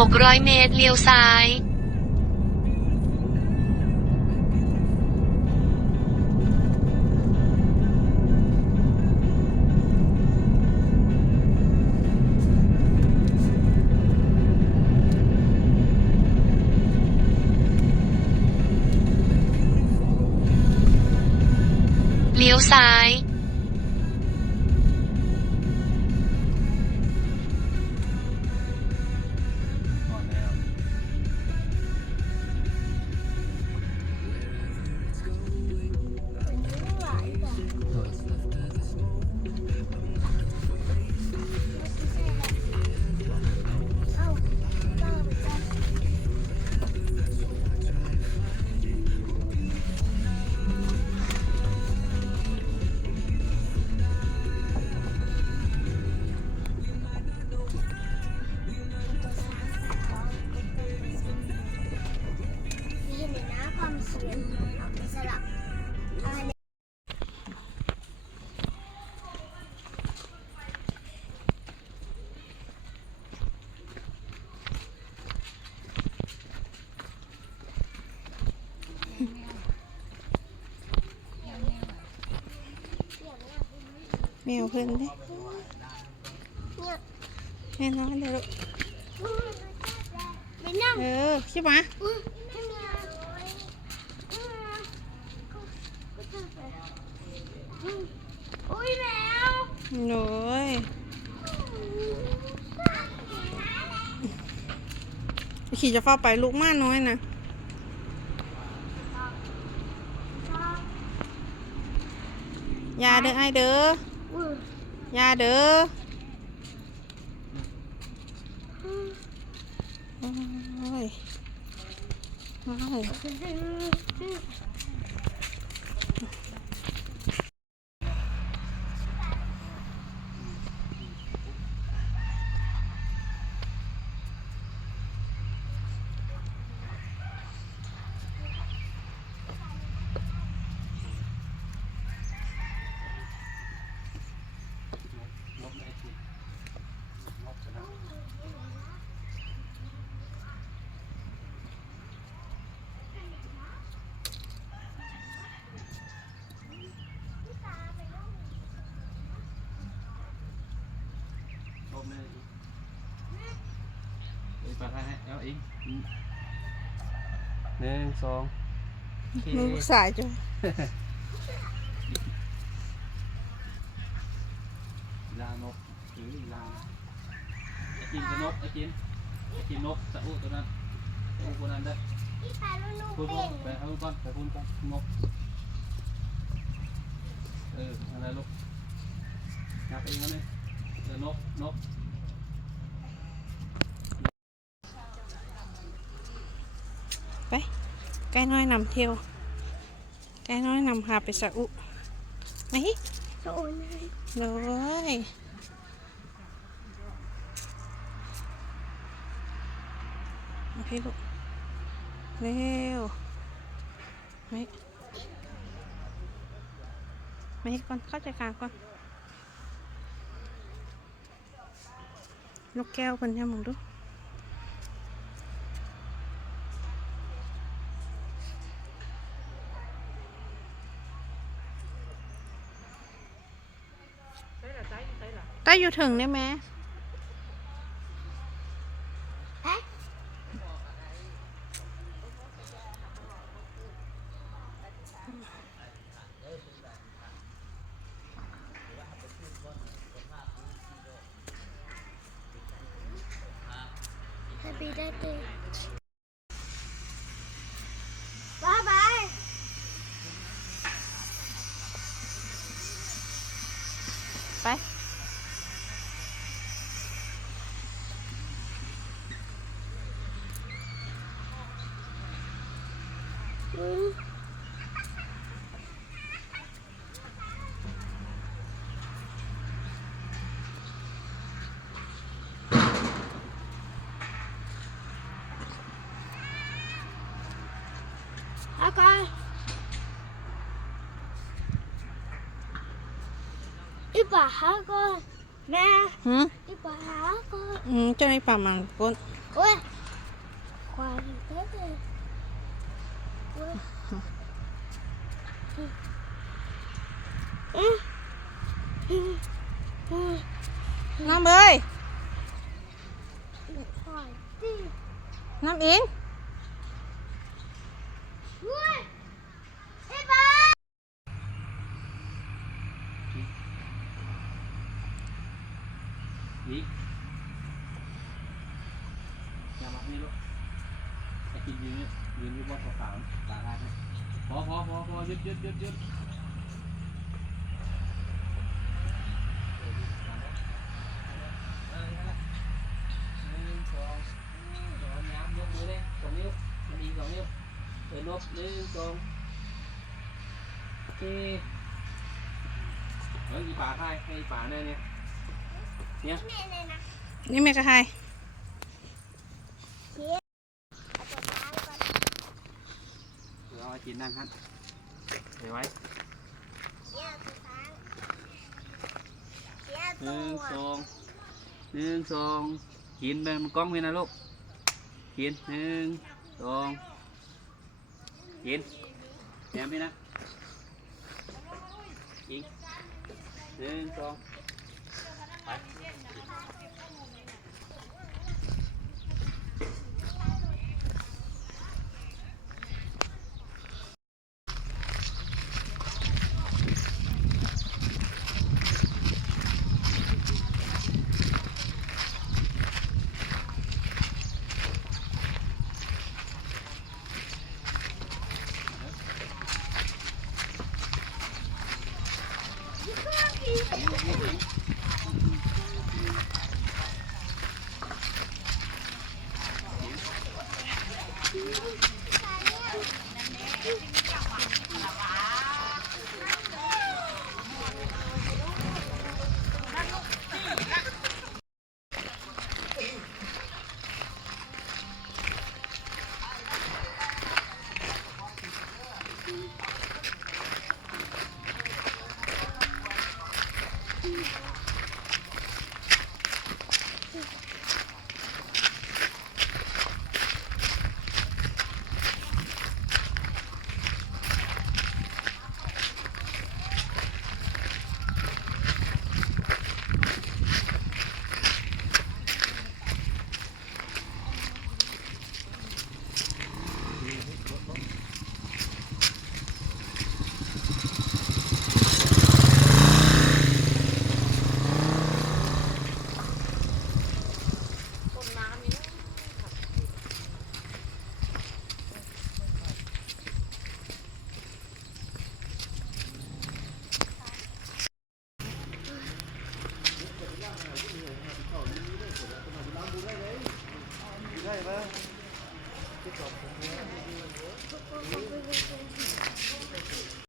600 เมตรเลี้ยวซ้ายเลี้ยวซ้ายแมวเพิ่นเด้แม่น้องเดี๋ยวลูกใช่ปะหนูขี่จะเฝ้าไปลูกมากน้อยนะยาเด้อไอเด้อยาเด้อโอ้ยโอ้ยไปให้เอาอีก1 2ลูกสายจ้ะลานกหรือลานไอ้กินนกไอ้กินนกสะอุตัวนั้นตัวนั้นได้พูดไปเอาก่อนไปพูดก่อนนกอะไรลูกนับเองนะเนี่ยนกไปไก่น้อยนำเที่ยวไก่น้อยนำพาไปสะอุไหมเลยโอเคลูกเร็วไม่ก่อนเข้าใจกลางก่อนลูกแก้วคนเนี่ยมึงดูได้อยู่ถึงได้ไหมHappy birthday. Bye bye. ไปOkay. Iba, hago. แม่ หืม อีปลาก็ เจ้าในป่ามันก้น โอ้ยควายเต้เลยโอ้ย น้ำเอ้ย ควายตี น้ำเอง โอ้ยอีปลา นี่อย่ามานี่ลูกไอ้กินยืนนี่ยืนที่บอสขาวๆตาได้ไหมพอหยุดนบ1 2โอเคอีป่าไทยให้ป่าเนี่ยเนี่ย เนี่ยนะ นี่แม่กระไฮ เชี่ยเอาตัวตายก่อน เราไอ้กินนั่งฮั่นเดี๋ยวไว้ เชี่ยตัวตายเชี่ย ห ตั นึ่ง ว สองกินไปมันกล้องไปนะลูกกิน1 2กินแหนมไปนะกิน1 2ไป